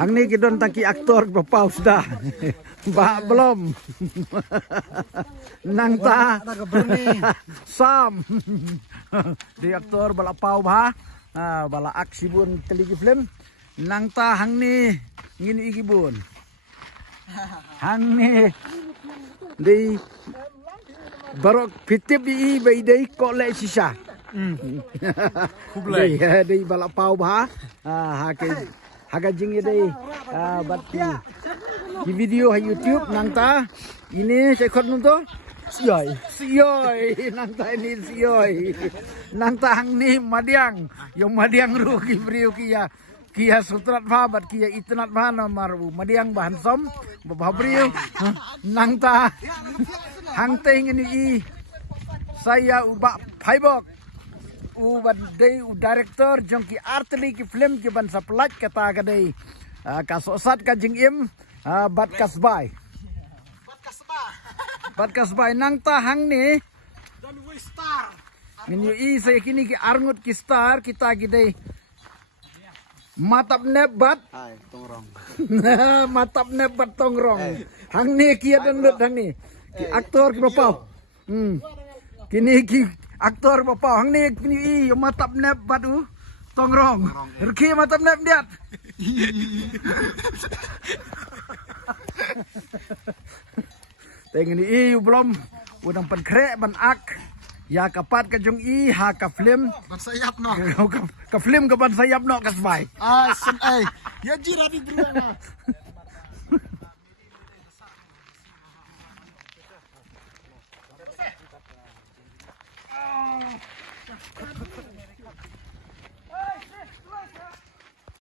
Hang ni kita taki aktor berpau sudah. Bah belum. Nang ta. Sam. Di aktor bala pau bah. Bala aksi bun teligi film. Nang ta hang ni ngini iki bun. Hang ni di barok pitip di baidai kok le sisa. Kublai di balap pau bah haga jing dei bat di video ha YouTube nang ta ini saya khot nung to sioi nang ta ini sioi nang ta hang ni madiang yang madiang ru ki briu kia sutrat pha bat kia itnat pha nomor madiang bahan som ba briu nang ta hang teng ini saya ubah phaibok ubat day director jongki artli ki film ki ban saplat kata kadai kasosat ka jingim bat kasbai nang ta hang ni star minyu i saya kini ki arngut ki star kita gidai matap nebat tongrong matap nebat tongrong hang ni kia dangdut hang ni ki aktor ki bapau kini ki aktor bapa hang ni i matap nep batu tongrong reki matap nep diat tengen i belum udang pen krek ban ak ya kapat ka jong i ha ka film ban sayap no ka film ka ban sayap no kasbai sen ya jira di dulu